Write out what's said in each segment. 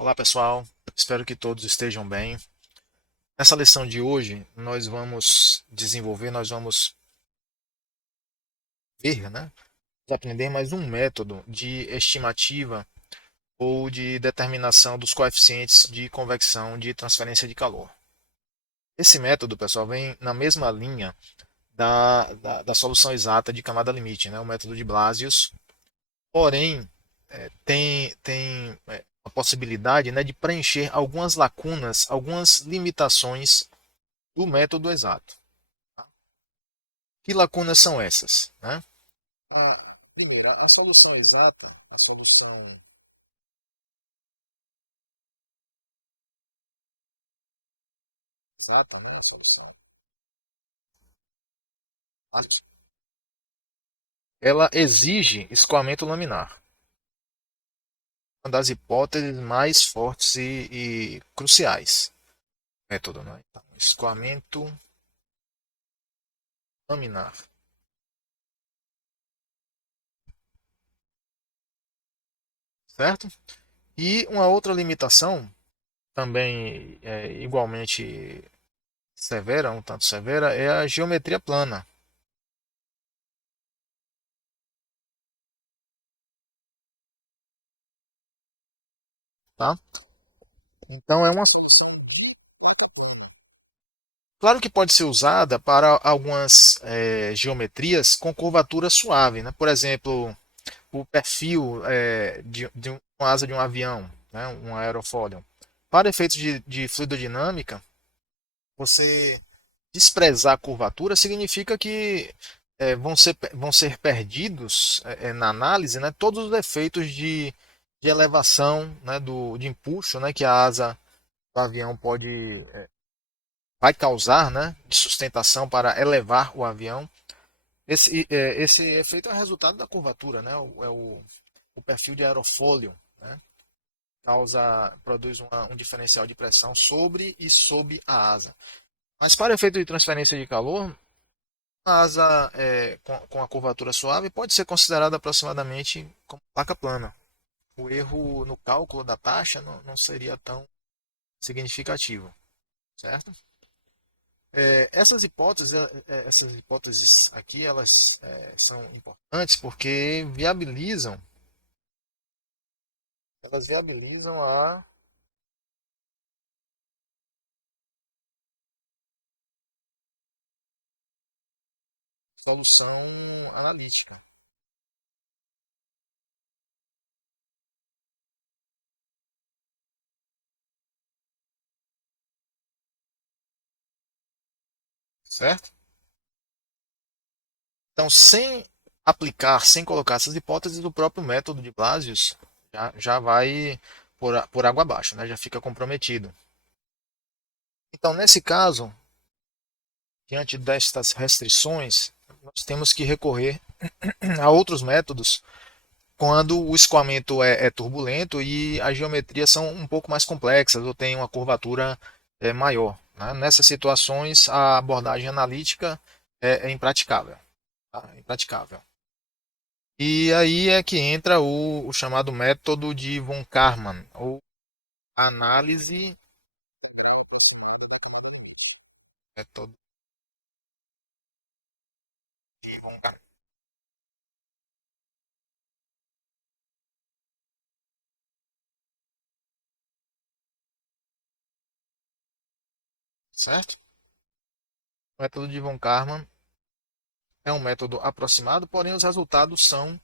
Olá pessoal, espero que todos estejam bem. Nessa lição de hoje, nós vamos ver, né? Aprender mais um método de estimativa ou de determinação dos coeficientes de convecção de transferência de calor. Esse método, pessoal, vem na mesma linha da solução exata de camada limite, né? O método de Blasius. Porém, tem a possibilidade, né, de preencher algumas lacunas, algumas limitações do método exato. Que lacunas são essas, né? Primeira, a solução exata, a solução exata, né? A solução básica, ela exige escoamento laminar. Uma das hipóteses mais fortes e cruciais do método, né? Então, escoamento laminar, certo? E uma outra limitação, também igualmente severa, um tanto severa, é a geometria plana, tá? Então é uma solução. Claro que pode ser usada para algumas geometrias com curvatura suave, né? Por exemplo, o perfil de uma asa de um avião, né? Um aerofólio. Para efeitos de fluidodinâmica, você desprezar a curvatura significa que vão ser perdidos na análise, né, todos os efeitos de elevação, né, de empuxo, né, que a asa do avião vai causar, né, de sustentação para elevar o avião. Esse efeito é o resultado da curvatura, né, o perfil de aerofólio, né, produz um diferencial de pressão sobre e sob a asa. Mas para efeito de transferência de calor, a asa com a curvatura suave pode ser considerada aproximadamente como placa plana. O erro no cálculo da taxa não seria tão significativo, certo? Essas hipóteses aqui, elas são importantes porque elas viabilizam a solução analítica, certo? Então, sem colocar essas hipóteses, o próprio método de Blasius já vai por água abaixo, né? Já fica comprometido. Então, nesse caso, diante destas restrições, nós temos que recorrer a outros métodos quando o escoamento é turbulento e as geometrias são um pouco mais complexas ou têm uma curvatura maior, né? Nessas situações, a abordagem analítica é impraticável. Tá? É impraticável. E aí é que entra o chamado método de von Karman, ou análise método de von Karman, certo? O método de von Karman é um método aproximado, porém os resultados são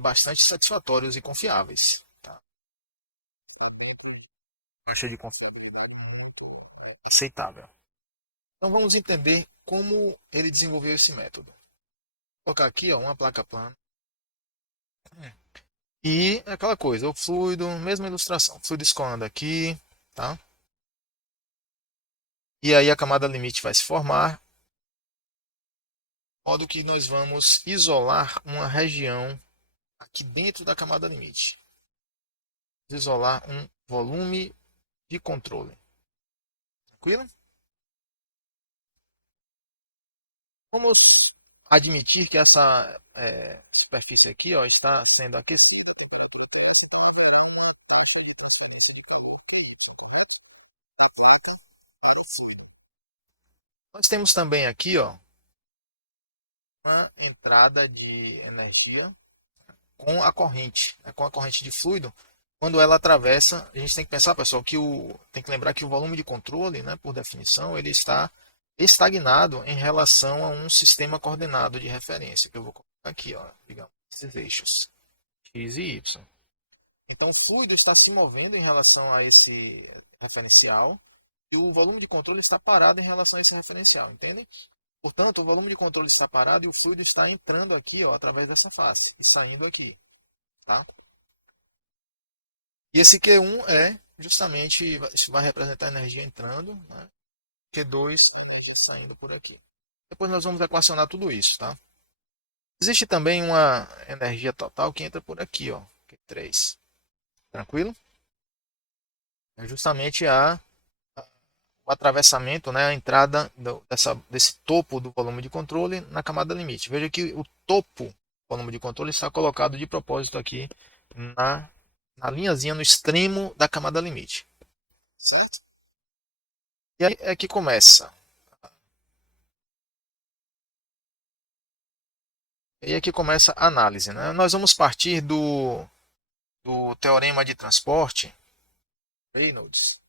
bastante satisfatórios e confiáveis. Tá? Tá dentro de uma taxa de confiabilidade muito aceitável. Então vamos entender como ele desenvolveu esse método. Vou colocar aqui ó, uma placa plana. E aquela coisa, o fluido, mesma ilustração. O fluido escoando aqui, tá? E aí a camada limite vai se formar, de modo que nós vamos isolar uma região aqui dentro da camada limite. Isolar um volume de controle. Tranquilo? Vamos admitir que essa superfície aqui ó, está sendo aquecida. Nós temos também aqui, ó, uma entrada de energia com a corrente, né, com a corrente de fluido. Quando ela atravessa, a gente tem que pensar, pessoal, tem que lembrar que o volume de controle, né, por definição, ele está estagnado em relação a um sistema coordenado de referência, que eu vou colocar aqui, ó, digamos, esses eixos x e y. Então, o fluido está se movendo em relação a esse referencial e o volume de controle está parado em relação a esse referencial, entende? Portanto, o volume de controle está parado e o fluido está entrando aqui, ó, através dessa face e saindo aqui, tá? E esse Q1 é justamente, isso vai representar a energia entrando, né? Q2 saindo por aqui. Depois nós vamos equacionar tudo isso, tá? Existe também uma energia total que entra por aqui, ó, Q3. Tranquilo? É justamente o atravessamento, né, a entrada desse topo do volume de controle na camada limite. Veja que o topo do volume de controle está colocado de propósito aqui na, na linhazinha no extremo da camada limite. Certo? E aí é que começa. E aí é que começa a análise. Né? Nós vamos partir do teorema de transporte, Reynolds.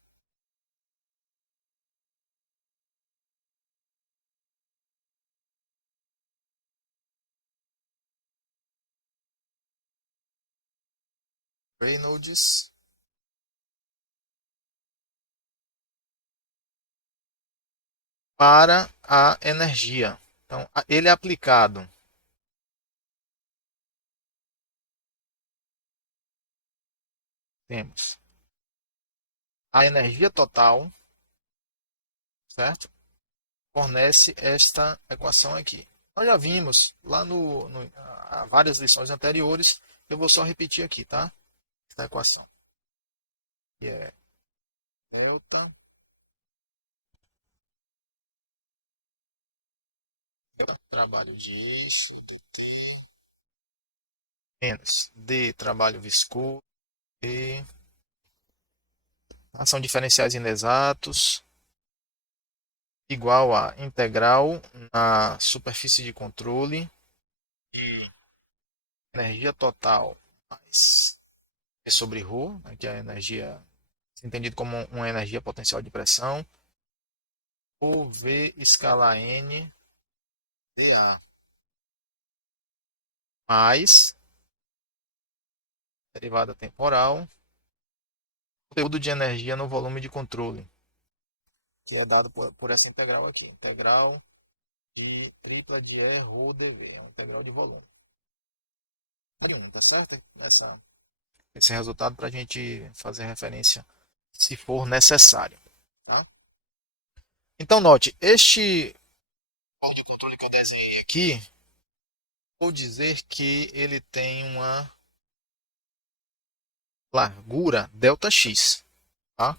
Reynolds para a energia. Então, ele é aplicado. Temos a energia total, certo? Fornece esta equação aqui. Nós já vimos lá há várias lições anteriores, eu vou só repetir aqui, tá? Esta equação, que é delta, trabalho de isso, menos D trabalho viscoso, E são diferenciais inexatos, igual a integral na superfície de controle de energia total mais E sobre ρ, né, que é a energia, entendido como uma energia potencial de pressão, ou V escala N dA, mais derivada temporal, conteúdo de energia no volume de controle, que é dado por essa integral aqui, integral de tripla de E ρ dV, é uma integral de volume. Tá certo? Esse resultado para a gente fazer referência se for necessário. Tá? Então, note, este modo de controle que eu desenhei aqui, vou dizer que ele tem uma largura ΔX. Tá?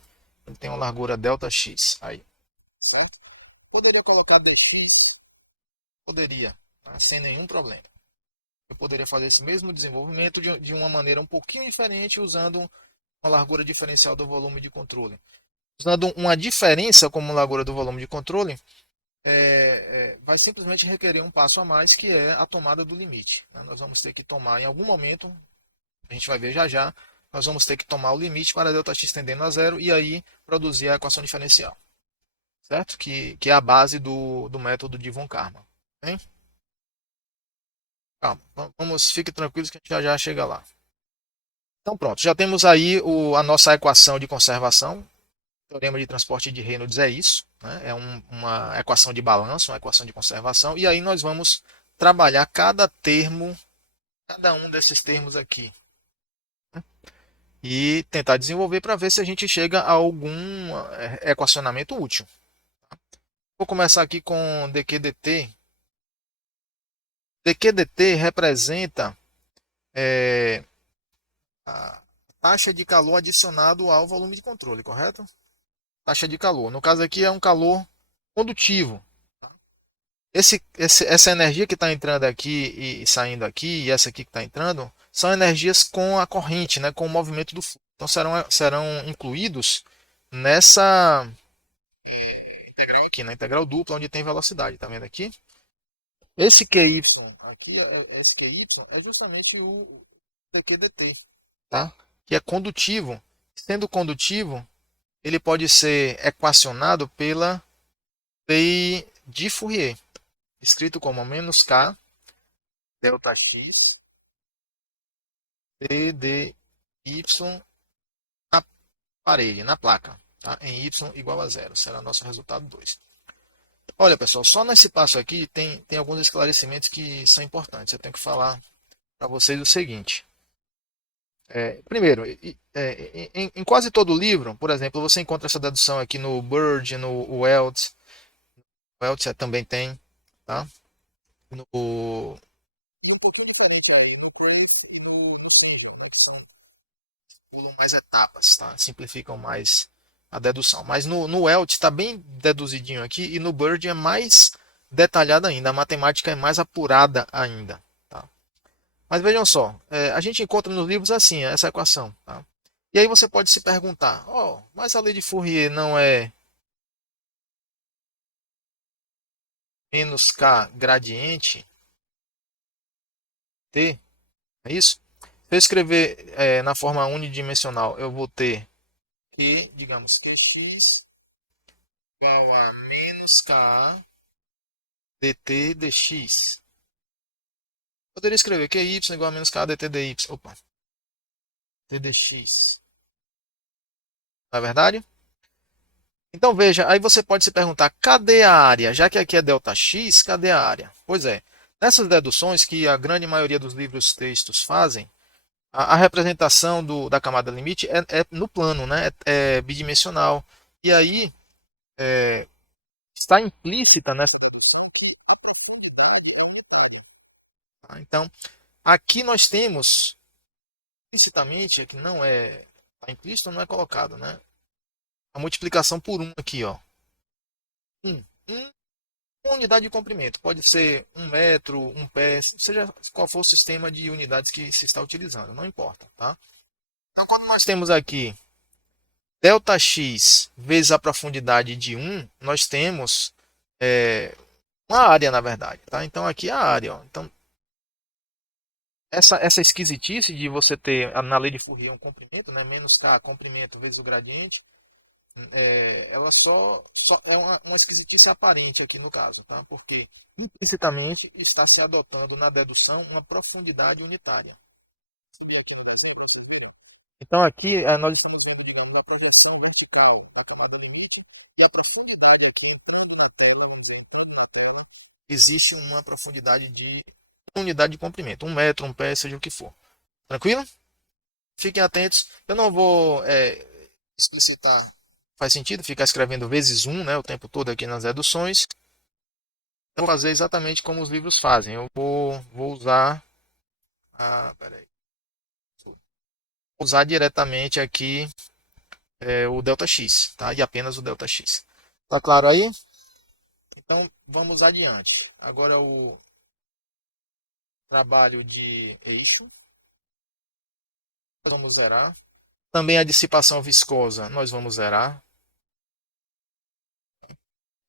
Ele tem uma largura ΔX aí. Certo? Poderia colocar dx? Poderia, tá? Sem nenhum problema. Eu poderia fazer esse mesmo desenvolvimento de uma maneira um pouquinho diferente, usando uma largura diferencial do volume de controle. Usando uma diferença como largura do volume de controle, vai simplesmente requerer um passo a mais, que é a tomada do limite. Nós vamos ter que tomar em algum momento, a gente vai ver já já, nós vamos ter que tomar o limite para ΔX tendendo a zero e aí produzir a equação diferencial. Certo? Que é a base do método de von Karman. Bem? Calma, fique tranquilos que a gente já chega lá. Então pronto, já temos aí a nossa equação de conservação. O teorema de transporte de Reynolds é isso, né? É uma equação de balanço, uma equação de conservação, e aí nós vamos trabalhar cada termo, cada um desses termos aqui, né? E tentar desenvolver para ver se a gente chega a algum equacionamento útil. Vou começar aqui com dQdt. dQdt representa a taxa de calor adicionado ao volume de controle, correto? Taxa de calor. No caso aqui é um calor condutivo. Essa energia que está entrando aqui e saindo aqui, e essa aqui que está entrando, são energias com a corrente, né, com o movimento do fluido. Então serão incluídos nessa integral aqui, na integral dupla, onde tem velocidade, tá vendo aqui? Esse QY aqui, esse QY é justamente o dq dt, tá? Que é condutivo. Sendo condutivo, ele pode ser equacionado pela lei de Fourier, escrito como menos k delta x dy na parede, na placa, tá? Em y igual a zero. Será nosso resultado 2. Olha, pessoal, só nesse passo aqui tem alguns esclarecimentos que são importantes. Eu tenho que falar para vocês o seguinte. Primeiro, em quase todo o livro, por exemplo, você encontra essa dedução aqui no Bird, no Welts. O Welts também tem, tá? E um pouquinho diferente aí no Cruyff e no Sigma, que são pulam mais etapas, tá? Simplificam mais a dedução. Mas no Welt está bem deduzidinho aqui e no Bird é mais detalhado ainda. A matemática é mais apurada ainda. Tá? Mas vejam só, a gente encontra nos livros assim, essa equação. Tá? E aí você pode se perguntar, mas a lei de Fourier não é menos k gradiente t? É isso? Se eu escrever na forma unidimensional, eu vou ter que, digamos, qx igual a menos k dt dx. Poderia escrever QY igual a menos K dt dy. Opa, t dx. Não é verdade? Então veja, aí você pode se perguntar, cadê a área? Já que aqui é ΔX, cadê a área? Pois é, nessas deduções que a grande maioria dos livros textos fazem, a representação da camada limite é no plano, né? É bidimensional. E aí está implícita nessa. Então, aqui nós temos implicitamente, aqui não é está implícito, não é colocado, né? A multiplicação por 1 aqui, ó. 1. Uma unidade de comprimento. Pode ser 1 metro, 1 pé, seja qual for o sistema de unidades que se está utilizando, não importa, tá? Então, quando nós temos aqui ΔX vezes a profundidade de 1, nós temos uma área, na verdade, tá? Então, aqui é a área, ó. Então, essa esquisitice de você ter na lei de Fourier um comprimento, né? Menos K comprimento vezes o gradiente, ela só é uma esquisitice aparente aqui no caso, tá? Porque implicitamente está se adotando na dedução uma profundidade unitária. Então aqui nós estamos vendo, digamos, uma projeção vertical da camada limite e a profundidade aqui entrando na tela, existe uma profundidade de unidade de comprimento, 1 metro, 1 pé, seja o que for. Tranquilo? Fiquem atentos. Eu não vou explicitar. Faz sentido ficar escrevendo vezes 1, né, o tempo todo aqui nas reduções. Eu vou fazer exatamente como os livros fazem. Eu vou usar. Peraí. Vou usar diretamente aqui o ΔX, tá? E apenas o ΔX. Tá claro aí? Então vamos adiante. Agora o trabalho de eixo. Nós vamos zerar. Também a dissipação viscosa nós vamos zerar.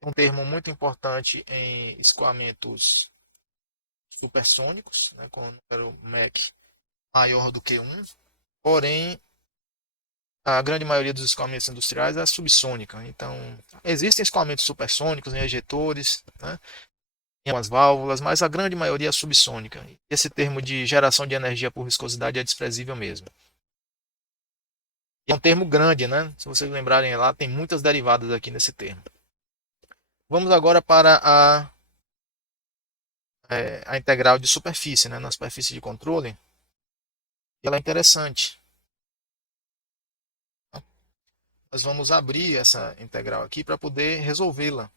Um termo muito importante em escoamentos supersônicos, né, com o número Mach maior do que 1. Porém, a grande maioria dos escoamentos industriais é subsônica. Então, existem escoamentos supersônicos em ejetores, né, em algumas válvulas, mas a grande maioria é subsônica. Esse termo de geração de energia por viscosidade é desprezível mesmo. E é um termo grande, né? Se vocês lembrarem lá, tem muitas derivadas aqui nesse termo. Vamos agora para a integral de superfície, né? Na superfície de controle. Ela é interessante. Nós vamos abrir essa integral aqui para poder resolvê-la.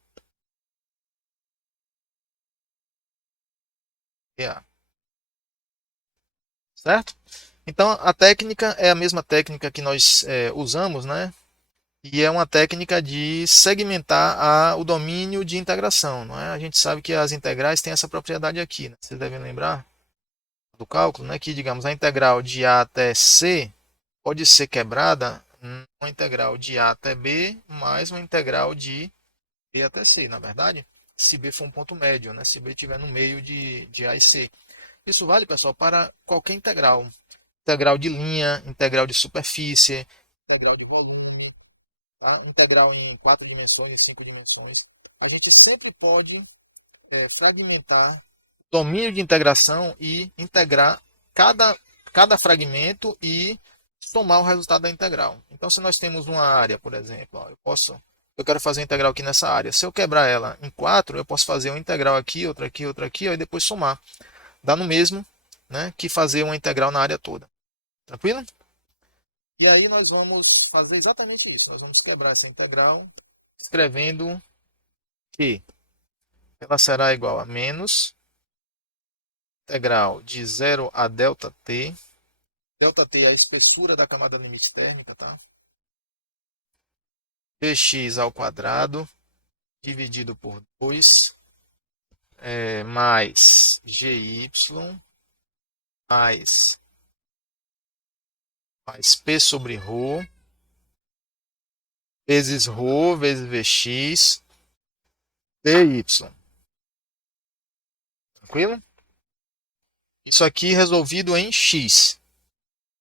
Certo? Então, a técnica é a mesma técnica que nós usamos, né? E é uma técnica de segmentar o domínio de integração. Não é? A gente sabe que as integrais têm essa propriedade aqui. Né? Vocês devem lembrar do cálculo, né? Que, digamos, a integral de A até C pode ser quebrada numa integral de A até B mais uma integral de B até C, na verdade, se B for um ponto médio, né? Se B estiver no meio de A e C. Isso vale, pessoal, para qualquer integral. Integral de linha, integral de superfície, integral de volume, tá? Integral em 4 dimensões, 5 dimensões. A gente sempre pode fragmentar o domínio de integração e integrar cada fragmento e somar o resultado da integral. Então, se nós temos uma área, por exemplo, ó, eu quero fazer uma integral aqui nessa área. Se eu quebrar ela em 4, eu posso fazer uma integral aqui, outra aqui, ó, e depois somar. Dá no mesmo, né, que fazer uma integral na área toda. Tranquilo? E aí nós vamos fazer exatamente isso. Nós vamos quebrar essa integral escrevendo que ela será igual a menos integral de 0 a ΔT. ΔT é a espessura da camada limite térmica, tá? Px ao quadrado dividido por 2 mais gy mais, p sobre ρ vezes ρ vezes vx dy. Tranquilo? Isso aqui resolvido em x.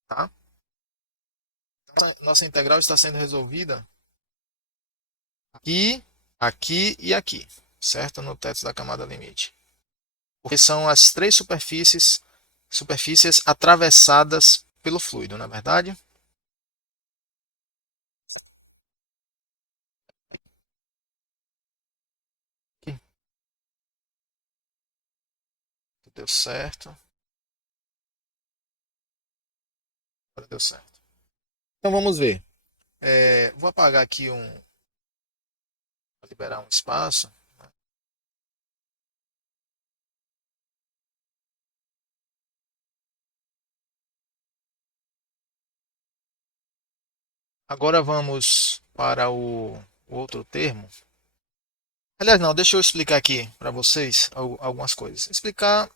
Tá? Nossa integral está sendo resolvida aqui, aqui e aqui, certo? No teto da camada limite. Porque são as três superfícies atravessadas pelo fluido, não é verdade? Aqui. Deu certo. Agora deu certo. Então vamos ver. Vou apagar aqui para liberar um espaço. Agora vamos para o outro termo. Aliás, não, deixa eu explicar aqui para vocês algumas coisas. Explicar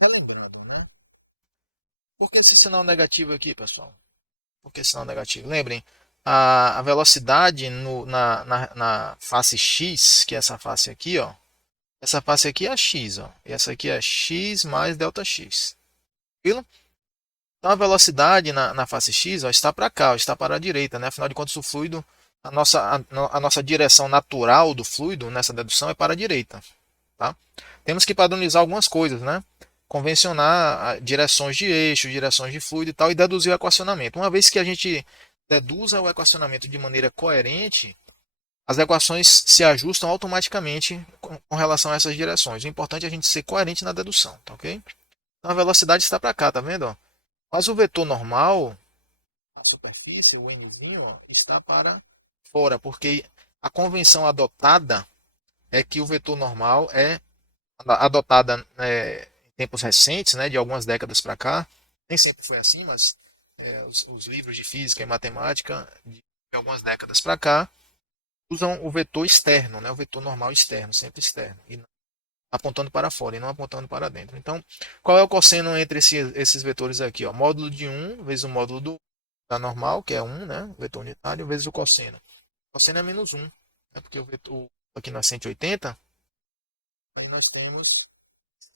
relembrando, né? Por que esse sinal negativo aqui, pessoal? Por que sinal negativo? Lembrem, a velocidade na face x, que é essa face aqui, ó. Essa face aqui é a x, ó. E essa aqui é x mais ΔX. Tranquilo? Então a velocidade na face x, ó, está para cá, ó, está para a direita, né? Afinal de contas, o fluido, a nossa direção natural do fluido nessa dedução é para a direita. Tá? Temos que padronizar algumas coisas, né? Convencionar direções de eixo, direções de fluido e tal, e deduzir o equacionamento. Uma vez que a gente deduza o equacionamento de maneira coerente, as equações se ajustam automaticamente com relação a essas direções. O importante é a gente ser coerente na dedução, tá ok? Então a velocidade está para cá, tá vendo? Mas o vetor normal, a superfície, o mzinho, está para fora, porque a convenção adotada é que o vetor normal é adotada em tempos recentes, né, de algumas décadas para cá. Nem sempre foi assim, mas os livros de física e matemática de algumas décadas para cá usam o vetor externo, né, o vetor normal externo, sempre externo, e apontando para fora e não apontando para dentro. Então, qual é o cosseno entre esses vetores aqui? Ó? Módulo de 1 vezes o módulo da normal, que é 1, né, o vetor unitário, vezes o cosseno. O cosseno é menos 1, né, porque o vetor aqui na 180, aí nós temos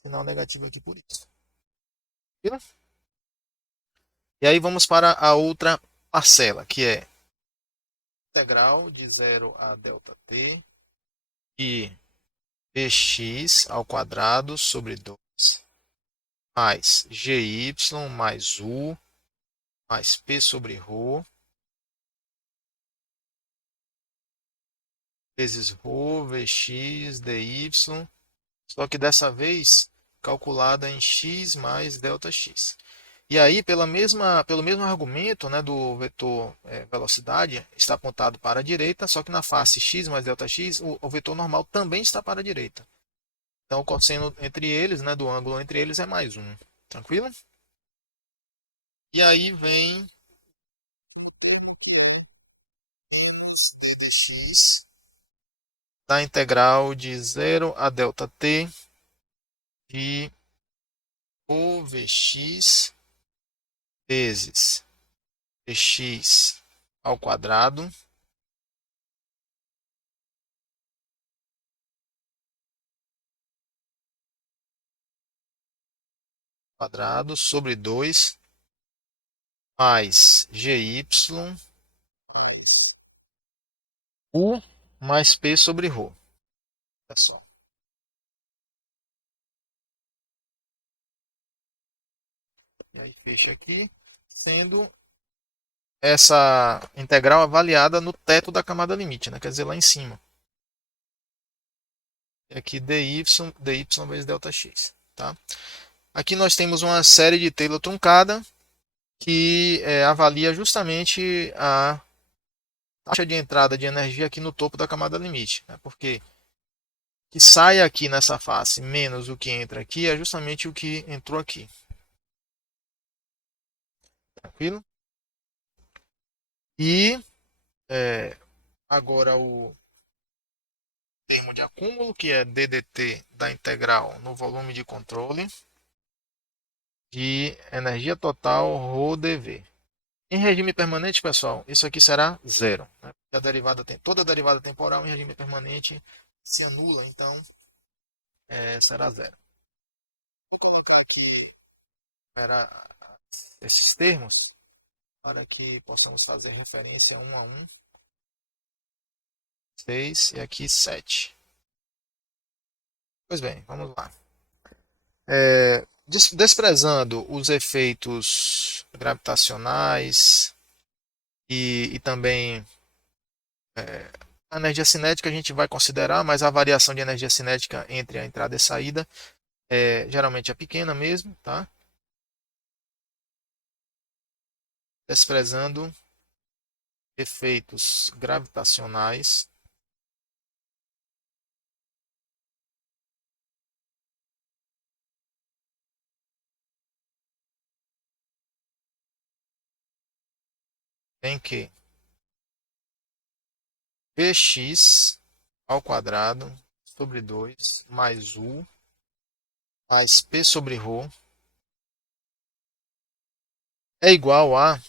sinal negativo aqui por isso. Viu? E aí vamos para a outra parcela, que é integral de 0 a ΔT e px ao quadrado sobre 2 mais gy mais u mais p sobre ρ vezes ρ, vx, dy, só que dessa vez calculada em x mais ΔX. E aí, pelo mesmo argumento, né, do vetor velocidade, está apontado para a direita, só que na face x mais ΔX, o vetor normal também está para a direita. Então, o cosseno entre eles, né, do ângulo entre eles é mais 1. Tranquilo? E aí vem ddx da integral de 0 a ΔT de OVX vezes px ao quadrado quadrado sobre 2 mais GY mais U mais P sobre ρ. Pessoal. E aí fecha aqui, sendo essa integral avaliada no teto da camada limite, né? Quer dizer, lá em cima. E aqui dy vezes ΔX. Tá? Aqui nós temos uma série de Taylor truncada que avalia justamente a taxa de entrada de energia aqui no topo da camada limite. Né? Porque que sai aqui nessa face menos o que entra aqui é justamente o que entrou aqui. Tranquilo? E agora o termo de acúmulo, que é ddt da integral no volume de controle de energia total ρdV. Em regime permanente, pessoal, isso aqui será zero. Né? A derivada toda derivada temporal em regime permanente se anula, então será zero. Vou colocar aqui para esses termos para que possamos fazer referência um a um. 6 e aqui 7. Pois bem, vamos lá. Desprezando os efeitos gravitacionais e também a energia cinética a gente vai considerar, mas a variação de energia cinética entre a entrada e a saída geralmente é pequena mesmo, tá? Desprezando efeitos gravitacionais em que Px ao quadrado sobre 2 mais U mais P sobre ρ é igual a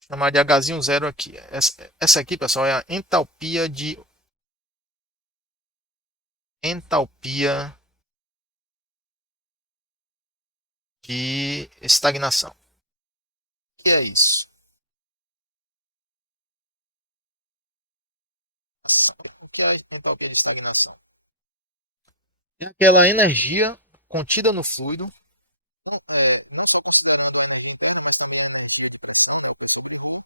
chamar de Hzinho zero aqui. Essa aqui, pessoal, é a entalpia de estagnação. O que é isso? O que é a entalpia de estagnação? É aquela energia contida no fluido, não só considerando a energia interna, mas também a energia de pressão, a pressão de rua,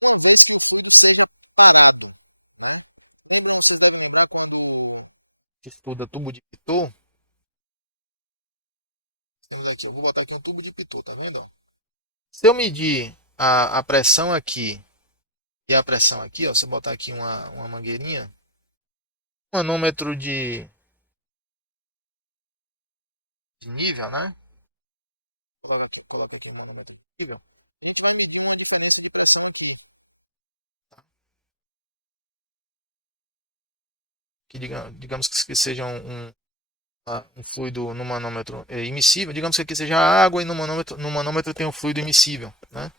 uma vez que o fluido esteja parado. Tá? Lembram, vocês devem lembrar quando estuda tubo de Pitot? Eu vou botar aqui um tubo de Pitot, tá vendo? Se eu medir a pressão aqui e a pressão aqui, ó, se eu botar aqui uma mangueirinha, um manômetro de nível, né? Coloca aqui um manômetro de nível. A gente vai medir uma diferença de pressão aqui. Tá? Que digamos que seja um fluido no manômetro imissível. Digamos que aqui seja água e no manômetro tem um fluido imissível. Né?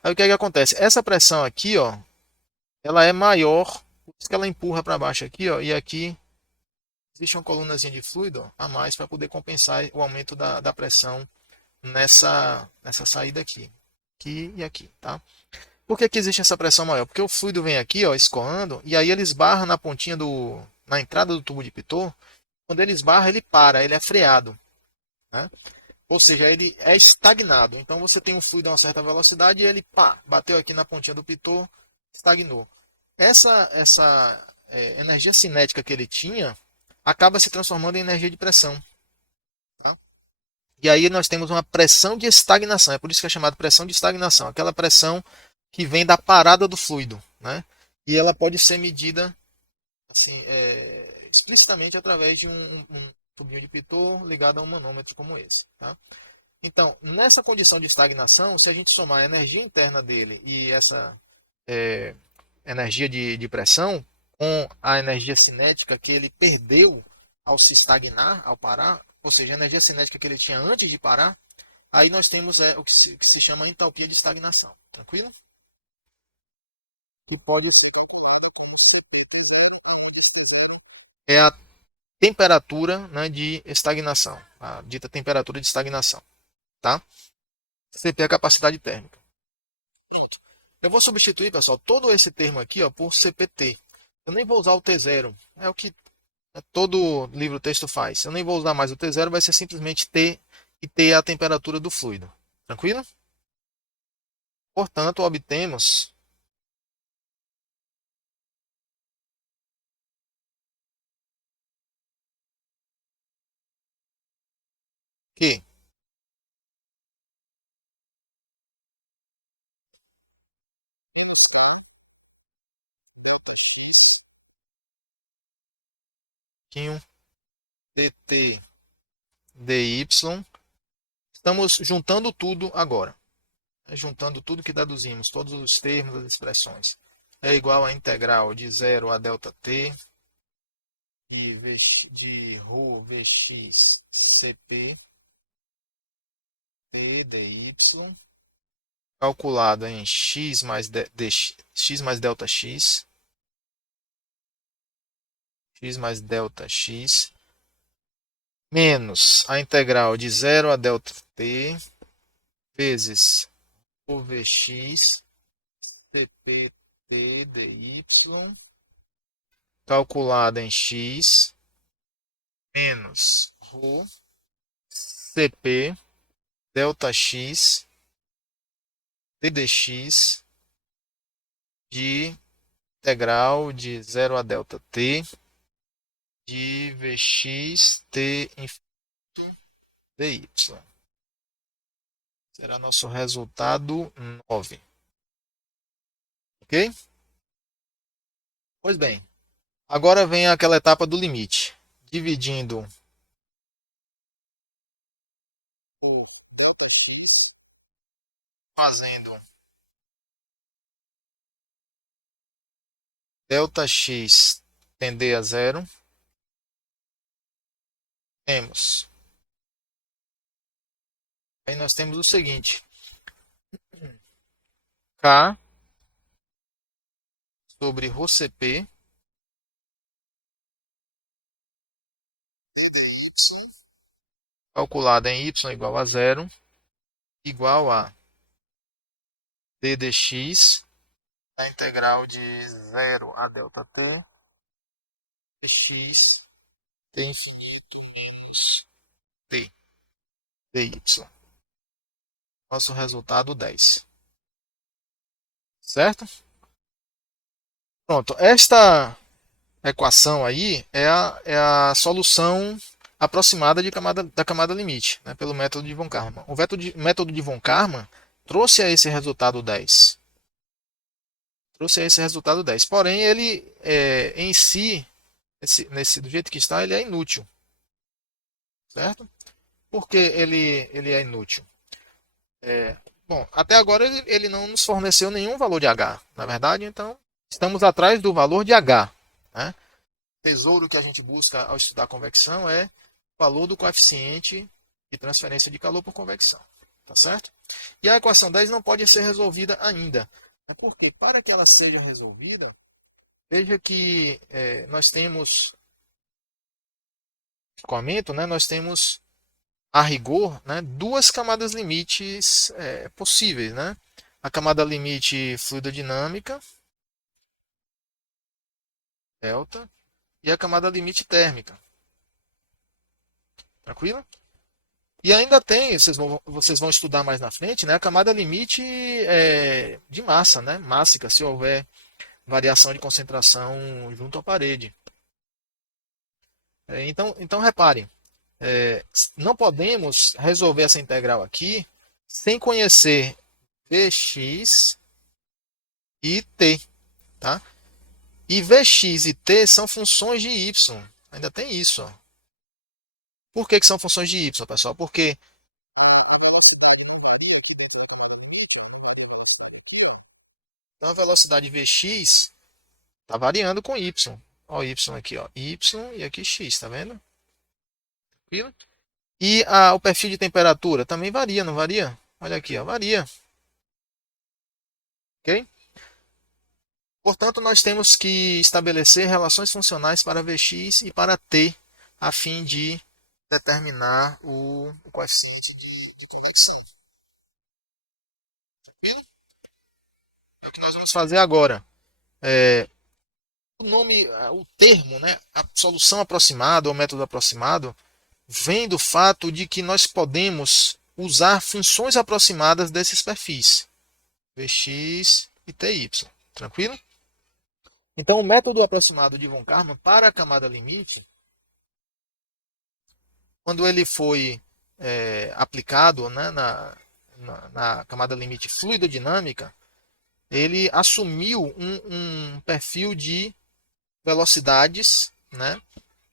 Aí o que é que acontece? Essa pressão aqui, ó, ela é maior, por isso que ela empurra para baixo aqui, ó, e aqui existe uma colunazinha de fluido a mais para poder compensar o aumento da pressão nessa saída aqui e aqui, tá? Por que existe essa pressão maior? Porque o fluido vem aqui, ó, escoando, e aí ele esbarra na pontinha na entrada do tubo de Pitot. Quando ele esbarra, ele para, ele é freado, né? Ou seja, ele é estagnado. Então você tem um fluido a uma certa velocidade e ele bateu aqui na pontinha do Pitot, estagnou. Essa energia cinética que ele tinha acaba se transformando em energia de pressão. Tá? E aí nós temos uma pressão de estagnação. É por isso que é chamado pressão de estagnação. Aquela pressão que vem da parada do fluido. Né? E ela pode ser medida assim, explicitamente através de um tubinho de Pitot ligado a um manômetro como esse. Tá? Então, nessa condição de estagnação, se a gente somar a energia interna dele e essa energia de pressão com a energia cinética que ele perdeu ao se estagnar, ao parar, ou seja, a energia cinética que ele tinha antes de parar, aí nós temos o que se chama entalpia de estagnação. Tranquilo? Que pode ser calculada como CP0, onde esse zero é a temperatura, né, de estagnação, a dita temperatura de estagnação, tá? CP é a capacidade térmica. Pronto. Eu vou substituir, pessoal, todo esse termo aqui, ó, por CPT. Eu nem vou usar o T0, é o que todo livro texto faz. Eu nem vou usar mais o T0, vai ser simplesmente T, e T é a temperatura do fluido. Tranquilo? Portanto, obtemos que dt dy, estamos juntando tudo agora. Juntando tudo que deduzimos, todos os termos, as expressões. É igual a integral de 0 a ΔT de ρ Vx Cp t dy, calculado em x mais ΔX, x mais ΔX, menos a integral de 0 a ΔT vezes o Vx Cpt dy, calculada em x, menos ρ Cp ΔX tdx de integral de 0 a ΔT de Vx t infinito dy. Será nosso resultado 9. Ok? Pois bem, agora vem aquela etapa do limite. Dividindo por ΔX, fazendo ΔX tender a zero, temos. Aí nós temos o seguinte: K sobre ρCp tdy, calculada em y igual a zero, igual a tdx, a integral de 0 a ΔT, dx, t infinito menos t dy. Nosso resultado 10. Certo? Pronto. Esta equação aí é a solução aproximada da camada limite, né, pelo método de Von Karman. O método de Von Karman trouxe a esse resultado 10. Trouxe a esse resultado 10. Porém, ele em si, do jeito que está, ele é inútil. Certo? Por que ele é inútil? Bom, até agora ele não nos forneceu nenhum valor de H. Na verdade, então, estamos atrás do valor de H. Né? O tesouro que a gente busca ao estudar convecção é o valor do coeficiente de transferência de calor por convecção. Tá certo? E a equação 10 não pode ser resolvida ainda. Porque para que ela seja resolvida, veja que nós temos escoamento, né? Nós temos a rigor, né, duas camadas limites possíveis, né? A camada limite fluidodinâmica, delta, e a camada limite térmica. Tranquilo? E ainda tem, vocês vão estudar mais na frente, né, a camada limite de massa, né, mássica, se houver variação de concentração junto à parede. Então reparem, não podemos resolver essa integral aqui sem conhecer Vx e t. Tá? E Vx e t são funções de y. Ainda tem isso. Ó. Por que são funções de y, pessoal? Porque então, a velocidade Vx está variando com y. Ó, y aqui, ó. Y e aqui x, tá vendo? E o perfil de temperatura também varia, não varia? Olha aqui, ó, varia. Ok? Portanto, nós temos que estabelecer relações funcionais para Vx e para t a fim de determinar o coeficiente de convecção. Tranquilo? É o que nós vamos fazer agora. O nome, o termo, né, a solução aproximada ou método aproximado, vem do fato de que nós podemos usar funções aproximadas desses perfis, Vx e Ty. Tranquilo? Então, o método aproximado de von Karman para a camada limite, quando ele foi aplicado, né, na camada limite fluidodinâmica, ele assumiu um perfil de velocidades, né,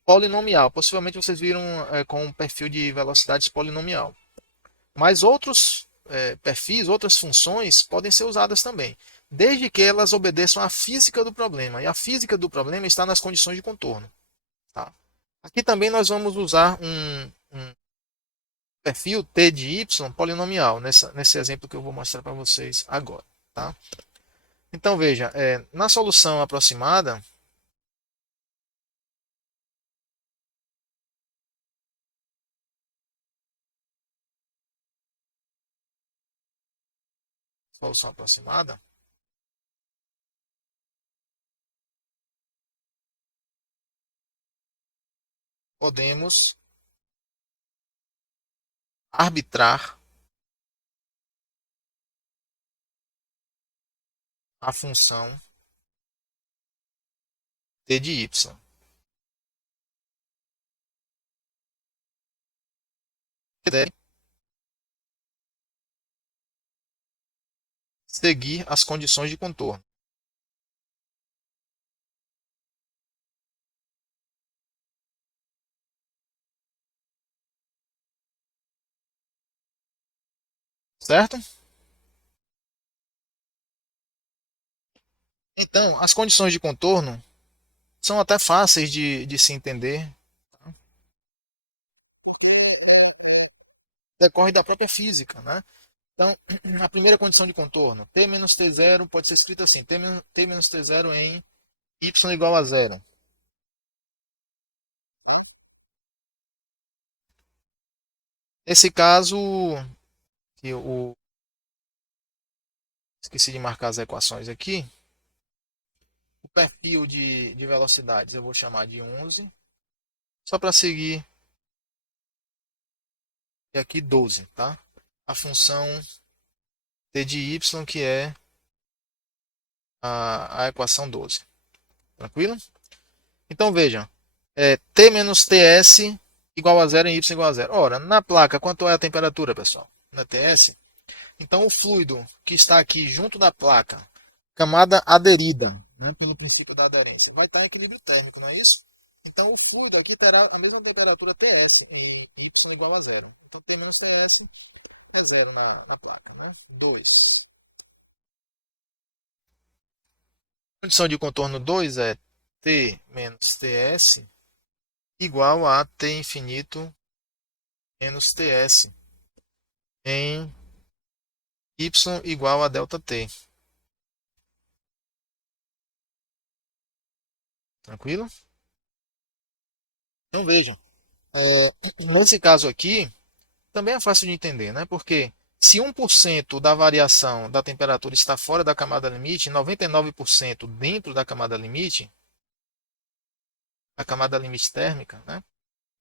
polinomial. Possivelmente vocês viram com um perfil de velocidades polinomial. Mas outros perfis, outras funções podem ser usadas também, desde que elas obedeçam à física do problema. E a física do problema está nas condições de contorno. Tá? Aqui também nós vamos usar um perfil T de Y polinomial, nesse exemplo que eu vou mostrar para vocês agora. Tá? Então veja, na solução aproximada, podemos arbitrar a função T de Y. Que deve seguir as condições de contorno. Certo? Então, as condições de contorno são até fáceis de se entender. Tá? Decorre da própria física. Né? Então, a primeira condição de contorno, T menos T0, pode ser escrito assim, T menos T0 em Y igual a zero. Nesse caso, que eu esqueci de marcar as equações aqui, o perfil de velocidades eu vou chamar de 11, só para seguir aqui 12, tá? A função T de Y, que é a equação 12. Tranquilo? Então vejam, T menos TS igual a zero em Y igual a zero. Ora, na placa, quanto é a temperatura, pessoal? Na TS? Então o fluido que está aqui junto da placa, camada aderida, né, pelo princípio da aderência, vai estar em equilíbrio térmico, não é isso? Então o fluido aqui terá a mesma temperatura TS em Y igual a zero. Então T menos TS é zero na placa. Né? 2. Condição de contorno 2 é T menos TS igual a T infinito menos TS em Y igual a ΔT. Tranquilo? Então vejam, nesse caso aqui, também é fácil de entender, né? Porque se 1% da variação da temperatura está fora da camada limite, 99% dentro da camada limite, a camada limite térmica, né?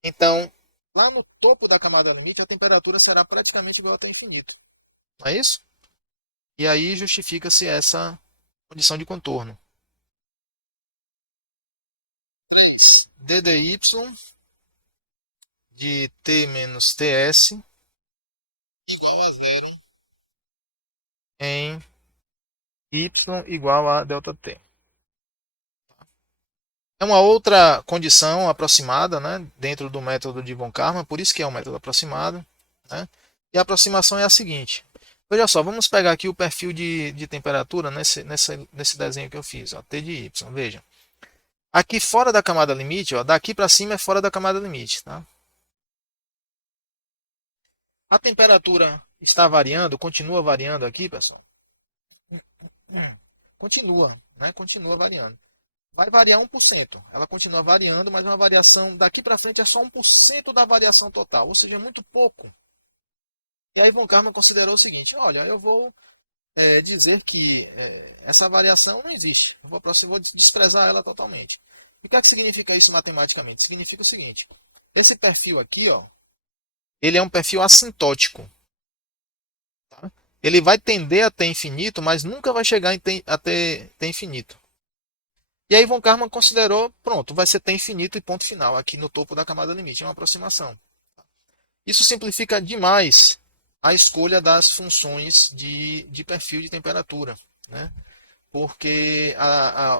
Então, lá no topo da camada limite, a temperatura será praticamente igual até infinito. Não é isso? E aí justifica-se essa condição de contorno. 3. ddy de T menos Ts igual a zero em Y igual a ΔT. É uma outra condição aproximada, né, dentro do método de von Karman, por isso que é um método aproximado. Né? E a aproximação é a seguinte. Veja só, vamos pegar aqui o perfil de temperatura nesse desenho que eu fiz, ó, T de Y. Veja. Aqui fora da camada limite, ó, daqui para cima é fora da camada limite. Tá? A temperatura está variando, continua variando aqui, pessoal? Continua, né? Continua variando. vai variar 1%. Ela continua variando, mas uma variação daqui para frente é só 1% da variação total, ou seja, é muito pouco. E aí Von Karman considerou o seguinte: olha, eu vou dizer que essa variação não existe. Eu vou desprezar ela totalmente. E o que é que significa isso matematicamente? Significa o seguinte: esse perfil aqui, ó, ele é um perfil assintótico. Tá? Ele vai tender a ter infinito, mas nunca vai chegar a ter infinito. E aí Von Karman considerou, pronto, vai ser T infinito e ponto final, aqui no topo da camada limite, é uma aproximação. Isso simplifica demais a escolha das funções de perfil de temperatura, né? Porque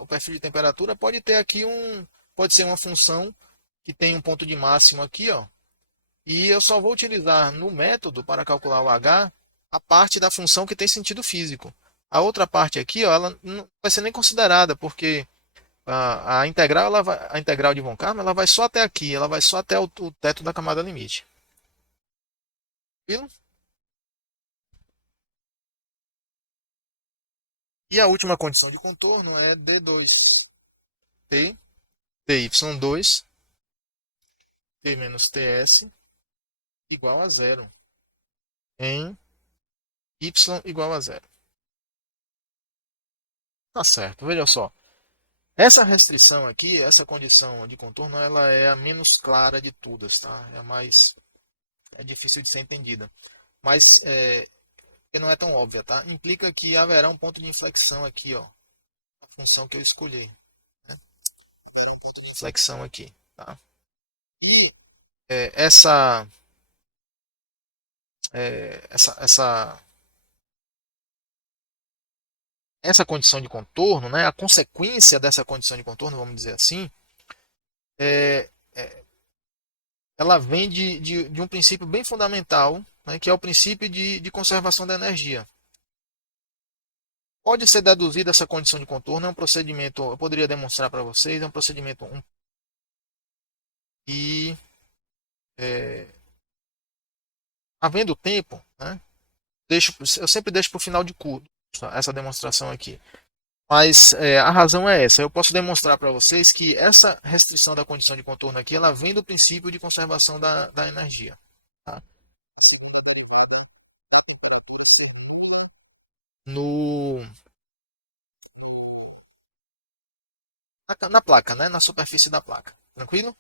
o perfil de temperatura pode ter aqui pode ser uma função que tem um ponto de máximo aqui, ó, e eu só vou utilizar no método para calcular o H a parte da função que tem sentido físico. A outra parte aqui, ó, ela não vai ser nem considerada, porque a integral, a integral de Von Karman, ela vai só até aqui, ela vai só até o teto da camada limite. Viu? E a última condição de contorno é D2T, TY2, T menos TS igual a zero, em Y igual a zero. Tá certo, veja só. Essa restrição aqui, essa condição de contorno, ela é a menos clara de todas, tá? É difícil de ser entendida. Mas não é tão óbvia, tá? Implica que haverá um ponto de inflexão aqui, ó. A função que eu escolhi, né? Haverá um ponto de inflexão aqui, tá? E é, essa, é, essa condição de contorno, né? A consequência dessa condição de contorno, vamos dizer assim, é, ela vem de um princípio bem fundamental, né? Que é o princípio de conservação da energia. Pode ser deduzida essa condição de contorno, é um procedimento, eu poderia demonstrar para vocês, é um procedimento e é, havendo tempo, né, eu sempre deixo para o final de curso essa demonstração aqui. Mas a razão é essa. Eu posso demonstrar para vocês que essa restrição da condição de contorno aqui, ela vem do princípio de conservação da energia. Tá? No, na placa, né? Na superfície da placa. Tranquilo?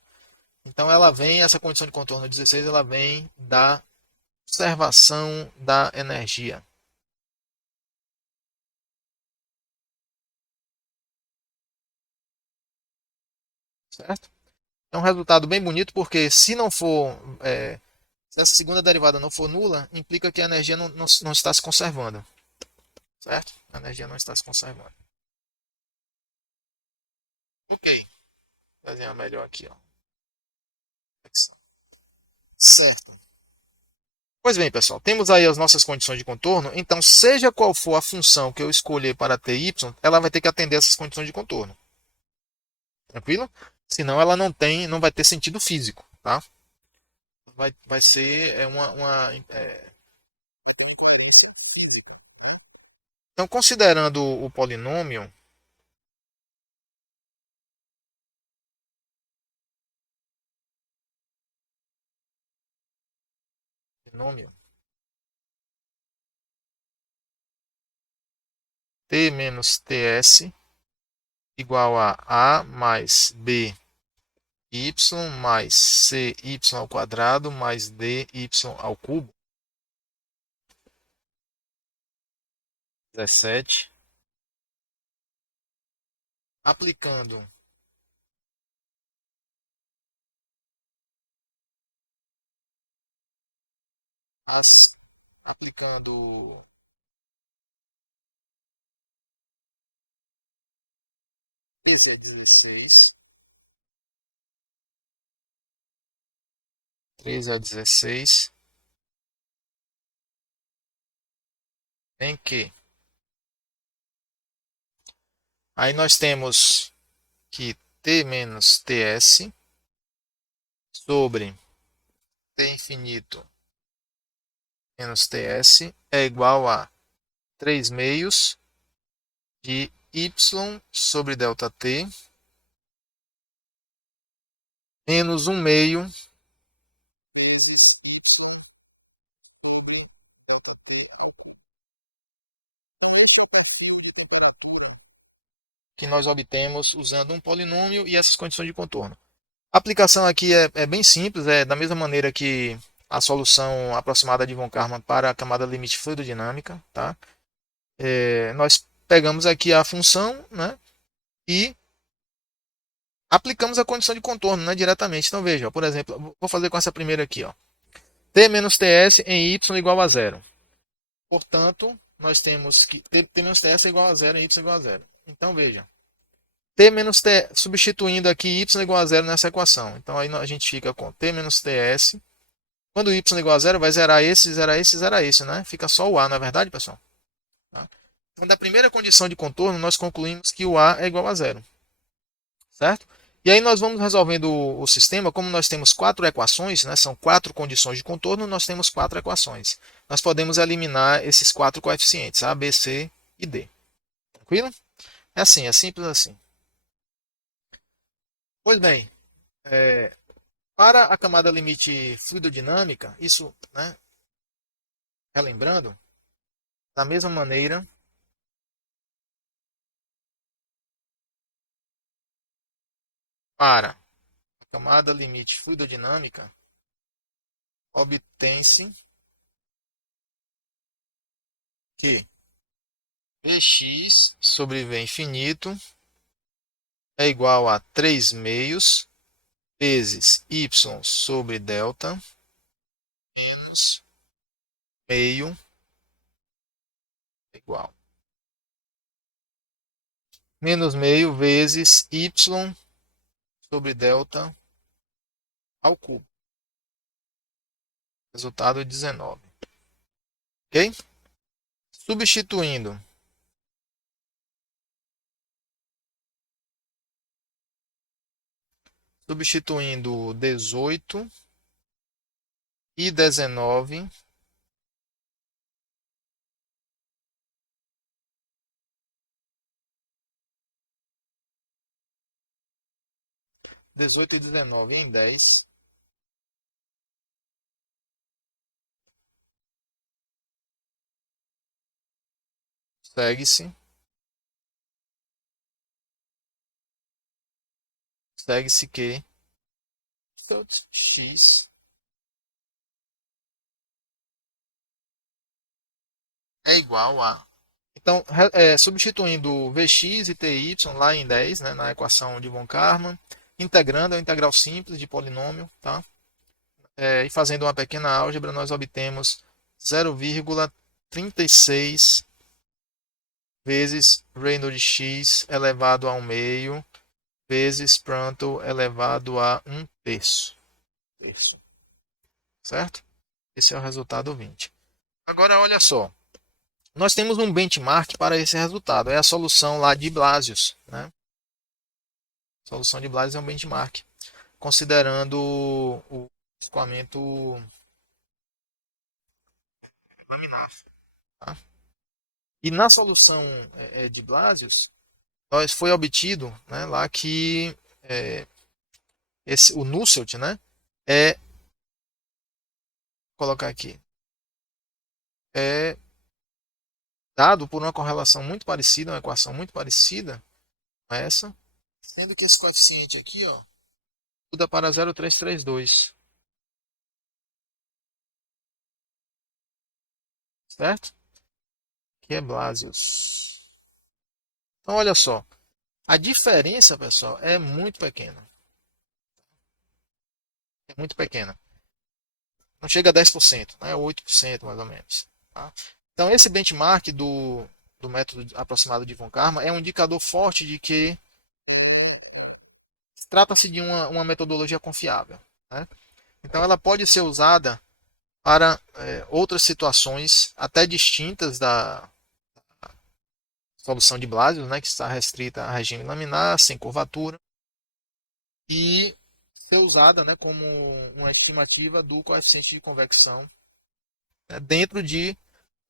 Então ela vem, essa condição de contorno 16, ela vem da conservação da energia. Certo? É um resultado bem bonito, porque se não for, se essa segunda derivada não for nula, implica que a energia não está se conservando. Certo? A energia não está se conservando. Ok. Vou desenhar melhor aqui, ó. Certo. Pois bem, pessoal, temos aí as nossas condições de contorno. Então, seja qual for a função que eu escolher para ty, ela vai ter que atender essas condições de contorno. Tranquilo? Senão ela não vai ter sentido físico, tá? Vai ser Então, considerando o polinômio, polinômio t menos ts igual a mais b y mais cy ao quadrado mais dy ao cubo, 17, aplicando as aplicando 13 a 16, 13 a 16, em que aí nós temos que t menos ts sobre t infinito menos ts é igual a 3 meios de y sobre delta t menos 1 meio vezes y sobre ΔT ao cubo. Então, esse é o perfil de temperatura que nós obtemos usando um polinômio e essas condições de contorno. A aplicação aqui é bem simples, é da mesma maneira que a solução aproximada de von Karman para a camada limite fluidodinâmica. Tá? Nós pegamos aqui a função, né, e aplicamos a condição de contorno, né, diretamente. Então veja, ó, por exemplo, vou fazer com essa primeira aqui. Ó. T menos Ts em y igual a zero. Portanto, nós temos que T menos Ts é igual a zero em y igual a zero. Então veja, T menos T, substituindo aqui y igual a zero nessa equação. Então aí a gente fica com T menos Ts. Quando y igual a zero, vai zerar esse, zerar esse, zerar esse, né? Fica só o A, não é verdade, pessoal? Tá? Então, da primeira condição de contorno, nós concluímos que o A é igual a zero. Certo? E aí nós vamos resolvendo o sistema, como nós temos 4 equações, né? São 4 condições de contorno, nós temos 4 equações. Nós podemos eliminar esses 4 coeficientes, A, B, C e D. Tranquilo? É assim, é simples assim. Pois bem, para a camada limite fluidodinâmica, isso, né, relembrando, da mesma maneira, para a camada limite fluidodinâmica, obtém-se que Vx sobre V infinito é igual a 3 meios vezes y sobre delta menos meio igual. Menos meio vezes y sobre delta ao cubo. Resultado 19. Ok? Substituindo substituindo 18 e 19 18 e 19 em 10 segue-se que x é igual a. Então, substituindo Vx e Ty lá em 10, né, na equação de von Karman, integrando a integral simples de polinômio, tá? E fazendo uma pequena álgebra, nós obtemos 0,36 vezes Reynolds x elevado a 1 meio vezes Prandtl elevado a 1 terço. Certo? Esse é o resultado 20. Agora, olha só. Nós temos um benchmark para esse resultado. É a solução lá de Blasius. Né? A solução de Blasius é um benchmark. Considerando o escoamento laminar. Tá? E na solução de Blasius, foi obtido, né, lá que o Nusselt, né, colocar aqui, é dado por uma correlação muito parecida, uma equação muito parecida com essa, sendo que esse coeficiente aqui, ó, muda para 0,332. Certo? Que é Blasius. Então, olha só. A diferença, pessoal, é muito pequena. É muito pequena. Não chega a 10%, né? 8% mais ou menos. Tá? Então, esse benchmark do método aproximado de von Karman é um indicador forte de que trata-se de uma metodologia confiável. Né? Então, ela pode ser usada para outras situações até distintas da solução de Blasius, né, que está restrita a regime laminar, sem curvatura, e ser usada, né, como uma estimativa do coeficiente de convecção, né, dentro de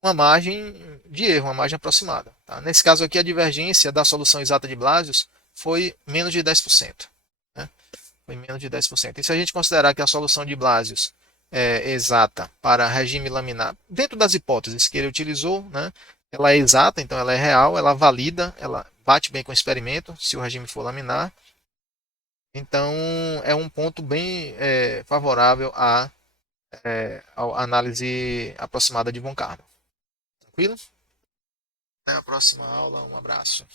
uma margem de erro, uma margem aproximada. Tá? Nesse caso aqui, a divergência da solução exata de Blasius foi menos de 10%. Né? foi menos de 10%. E se a gente considerar que a solução de Blasius é exata para regime laminar, dentro das hipóteses que ele utilizou, né, ela é exata, então ela é real, ela valida, ela bate bem com o experimento, se o regime for laminar. Então, é um ponto bem favorável à análise aproximada de von Karman. Tranquilo? Até a próxima aula. Um abraço.